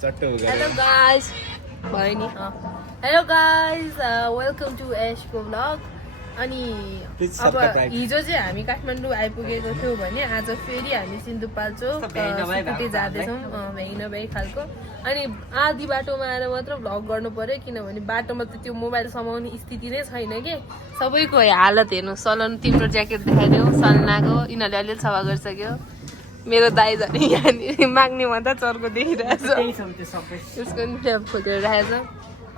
Hello guys. Hello guys. Welcome to Ashको vlog. अनि अब हिजो चाहिँ हामी काठमाडौँ आइपुगेको थियौँ भने आज फेरि हामी सिन्धुपाल्चोक सुकुटी जाँदैछौँ भ्याइ नभ्याइ खालको। अनि आधी बाटोमा आएर मात्र भ्लग गर्नु पर्यो किनभने बाटोमा त त्यो मोबाइल समाउने स्थिति नै छैन कि। सबैको हालत हेर्नु। सलन तिम्रो ज्याकेट देखाइदेऊ सलनाको यिनीहरूले अलिअलि सफा गरिसक्यो। मेरो दाइ झन् यहाँनिर माग्ने भन्दा चर्को देखिरहेछ त्यसको नि ट्याप खोलेर राखेको छ।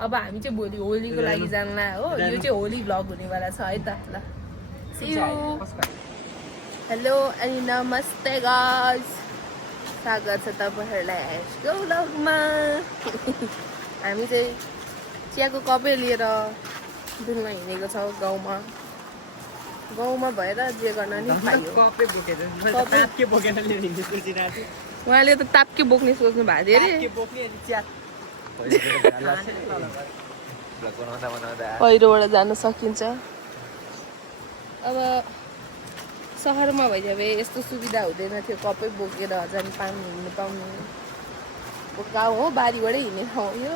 अब हामी चाहिँ भोलि होलीको लागि जान्ला हो। यो चाहिँ होली भ्लग हुनेवाला छ है त। ल हेलो अनि नमस्ते गाइस, स्वागत छ तपाईँहरूलाई एसको भ्लगमा। हामी चाहिँ चियाको कपै लिएर डुल्न हिँडेको छौँ गाउँमा। गाउँमा भएर जे गर्न नि पाइयो। उहाँले त ताप्के बोक्ने सोच्नु भएको थियो अरे। पहिरोबाट जान सकिन्छ। अब सहरमा भइदियो भए यस्तो सुविधा हुँदैन थियो कपै बोकेर जाने पानी हिँड्नु पाउनु। गाउँ हो बारीबाटै हिँड्ने ठाउँ यो।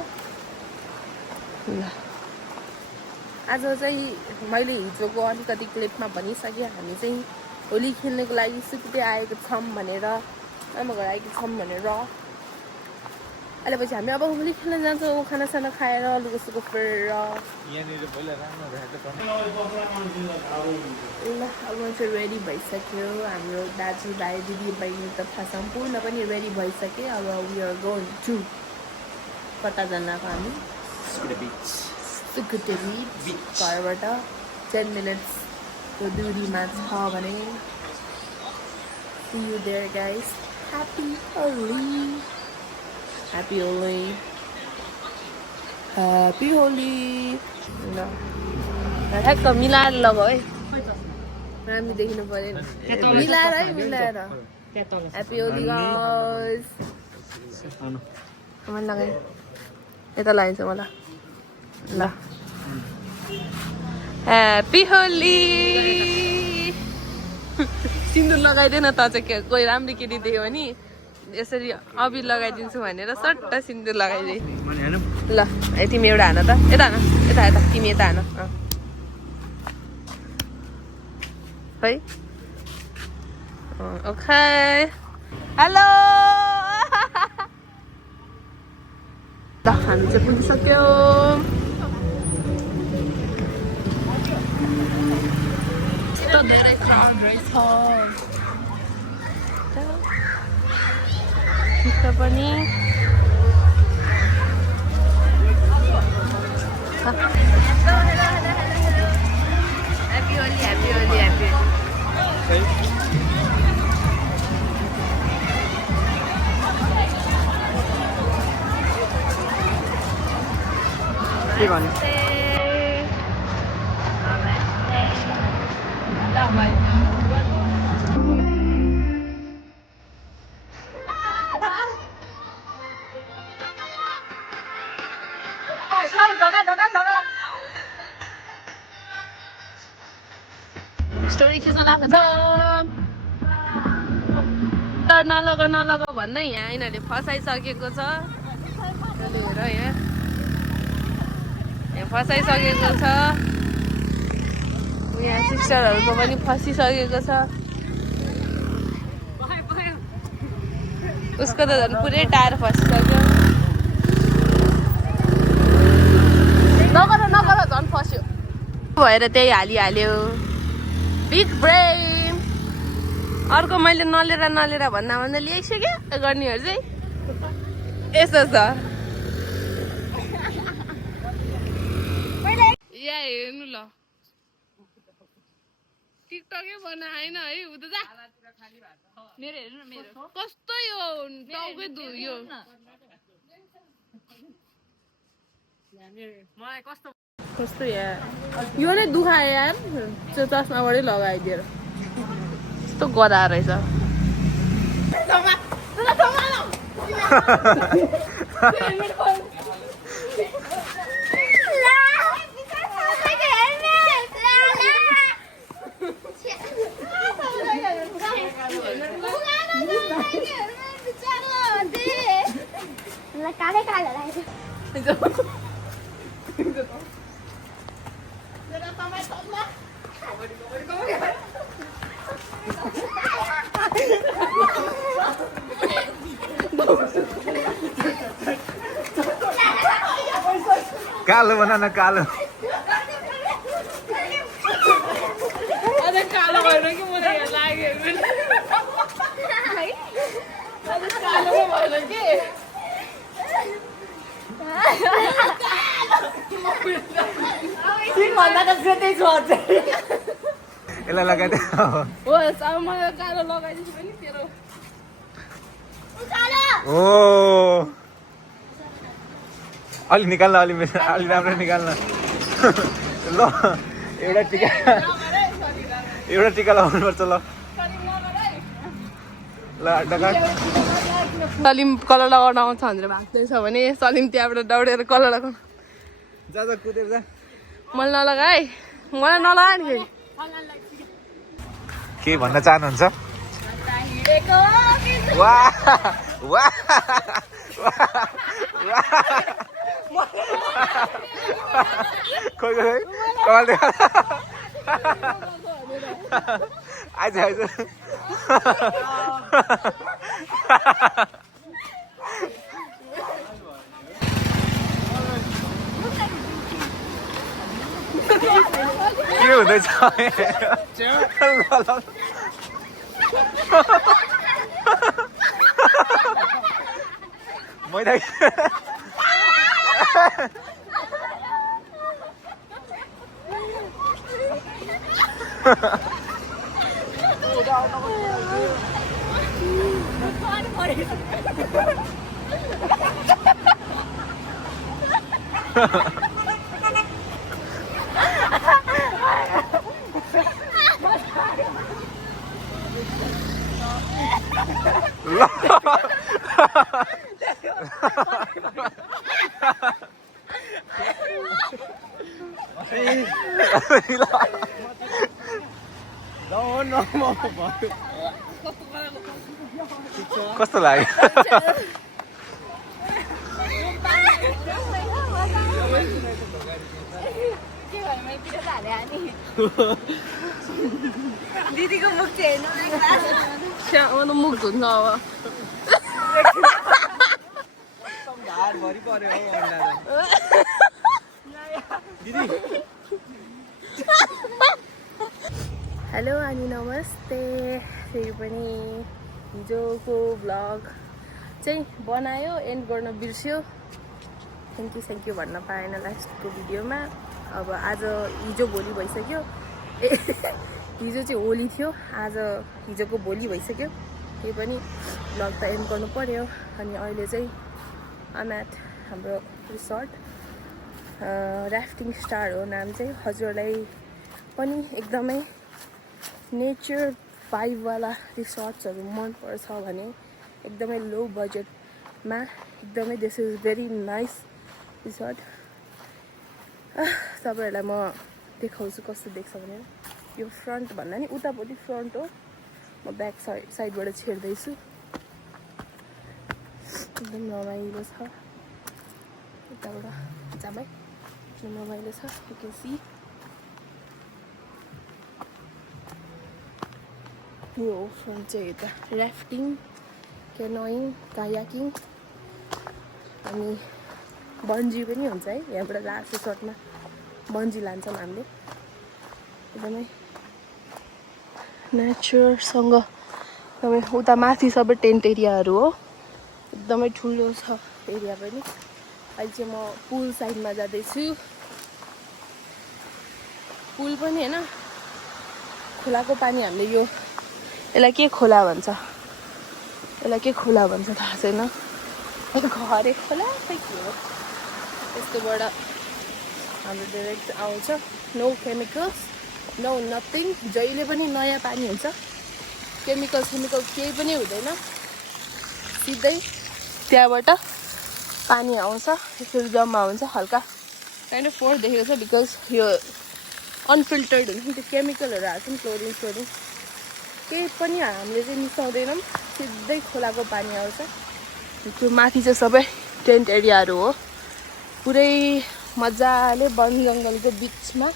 ल आज चाहिँ मैले हिजोको अलिकति क्लिपमा भनिसकेँ हामी चाहिँ होली खेल्नको लागि सुकुटी आएको छौँ भनेर, आमा घर आएको छौँ भनेर। अहिले पछि हामी अब होली खेल्न जान्छौँ खानासाना खाएर लुगासुगा फेरेर। ल अब चाहिँ रेडी भइसक्यो। हाम्रो दाजुभाइ दिदीबहिनी तथा सम्पूर्ण पनि रेडी भइसक्यो। अब वी आर गोइङ टु कता जान आएको हामी सुकुटी बिच। घरबाट 10 मिनट्सको दूरीमा छ भने। See you there guys. Happy Holi. Happy Holi. Happy Holi. ल ठ्याक्क मिलाएर लगाऊ है, राम्रो देखिनु परेन। मिलाएर है मिलाएर। Happy Holi guys. मलाई लगाइ यता लगाइन्छ मलाई। ल ह्याप्पी होली। सिन्दुर लगाइदेन त चाहिँ कोही राम्रो केटी देख्यो भने यसरी अबिर लगाइदिन्छु भनेर सट्ट सिन्दुर लगाइदिए। ल तिमी एउटा हान त, यता हान, यता यता तिमी यता हान है। Okay hello. ल हामी चाहिँ पुगिसक्यो। यस्तो धेरै क्राउड रहेछ पनि। Happy Holi happy Holi happy. के भन्नु स्टोरी खिच्न लाग्छ। नलगा नलगा भन्दै यहाँ यिनीहरूले फसाइसकेको छ। हेर यहाँ फसाइसकेको छ। यहाँ सिस्टरहरूको पनि फसिसकेको छ। उसको त झन् पुरै टायर फसिसक्यो। नगर नगर झन् फस्यो भएर त्यही हालिहाल्यो। Big brain. अर्को मैले नलेर नलेर भन्दा भन्दा ल्याइसक्यो गर्नेहरू चाहिँ यस्तो छ। या हेर्नु ल टिकटकै बनाएन है उ त जा। मेरो हेर्नु न मेरो कस्तो यो टाउकै यो मलाई कस्तो कस्तो यार यो नै दुखायो यार। त्यो चस्माबाटै लगाइदिएर यस्तो गदा रहेछ। कालो बना न कालो अझ कालो भएर कि मलाई लाग्यो कालो भएन कि यसलाई लगाइदियो होस् अब मलाई कालो लगाइदिन्छु पनि तेरो ओ अलि निकाल्न अलि राम्रो निकाल्न ल एउटा टिका लगाउनु पर्छ ल सलिम कलर लगाउन आउँछ भनेर भाग्दैछ भने सलिम त्यहाँबाट दौडेर कलर लगाउनु जा कुदेर जा मलाई नलगाए मलाई नलगा नि फेरि के भन्न चाहनुहुन्छ वाह वाह खोइ कमाल देखा आइज के हुँदैछ मैदा कस्तो लाग्यो दिदीको मुख चाहिँ हेर्नु मुख धुन्छ अब हेलो अनि नमस्ते फेरि पनि हिजोको भ्लग चाहिँ बनायो एन्ड गर्न बिर्स्यो थ्याङ्क यू भन्न पाएन लास्टको भिडियोमा अब आज हिजो भोलि भइसक्यो हिजो चाहिँ होली थियो आज हिजोको भोलि भइसक्यो त्यही पनि भ्लग त एन्ड गर्नु पर्यो अनि अहिले चाहिँ एट हाम्रो रिसोर्ट राफ्टिङ स्टार हो नाम चाहिँ हजुरलाई पनि एकदमै नेचर भाइबवाला रिसोर्ट्सहरू मनपर्छ भने एकदमै लो बजेटमा एकदमै this is very nice resort तपाईँहरूलाई म देखाउँछु कस्तो देख्छ भनेर यो फ्रन्ट भन्दा नि उतापट्टि फ्रन्ट हो म ब्याक साइडबाट छेड्दैछु एकदम रमाइलो छ यताबाट जामै रमाइलो छ यु क्यान सी यो फ्रन्ट चाहिँ यता राफ्टिङ क्यानोइङ कायाकिङ अनि बन्जी पनि हुन्छ है यहाँबाट लास्ट रिसोर्टमा बन्जी लान्छौँ हामीले एकदमै नेचरसँग एकदमै उता माथि सबै टेन्ट एरियाहरू हो एकदमै ठुलो छ एरिया पनि अहिले चाहिँ म पुल साइडमा जाँदैछु पुल पनि होइन खोलाको पानी हामीले यसलाई के खोला भन्छ थाहा छैन घरे खोला खै के हो यस्तोबाट हाम्रो डाइरेक्ट आउँछ नो केमिकल्स नो नथिङ जहिले पनि नयाँ पानी हुन्छ केमिकल केही पनि हुँदैन सिधै त्यहाँबाट पानी आउँछ यसरी जम्मा हुन्छ हल्का काइन्ड अफ फोहोर देखेको छ बिकज यो अनफिल्टर्ड हुन्छ नि त्यो केमिकलहरू हाल्छ नि क्लोरिन केही पनि हामीले चाहिँ मिसाउँदैनौँ सिधै खोलाको पानी आउँछ त्यो माथि चाहिँ सबै टेन्ट एरियाहरू हो पुरै मजाले वन जङ्गलको बिचमा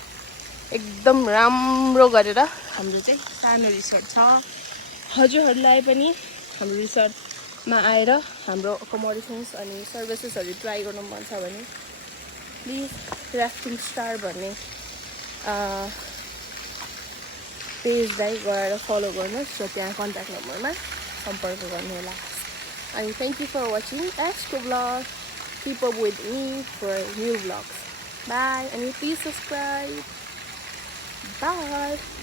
एकदम राम्रो गरेर हाम्रो चाहिँ सानो रिसोर्ट छ हजुरहरूलाई पनि हाम्रो रिसोर्टमा आएर हाम्रो अकोमोडेसन्स अनि सर्भिसेसहरू ट्राई गर्नु मन छ भने प्लिज राफ्टिङ स्टार भन्ने पेजलाई गएर फलो गर्नुहोस् र त्यहाँ कन्ट्याक्ट नम्बरमा सम्पर्क गर्नुहोला अनि थ्याङ्क यू फर वाचिङ एस्को vlog keep up with me for new vlogs bye and please subscribe bye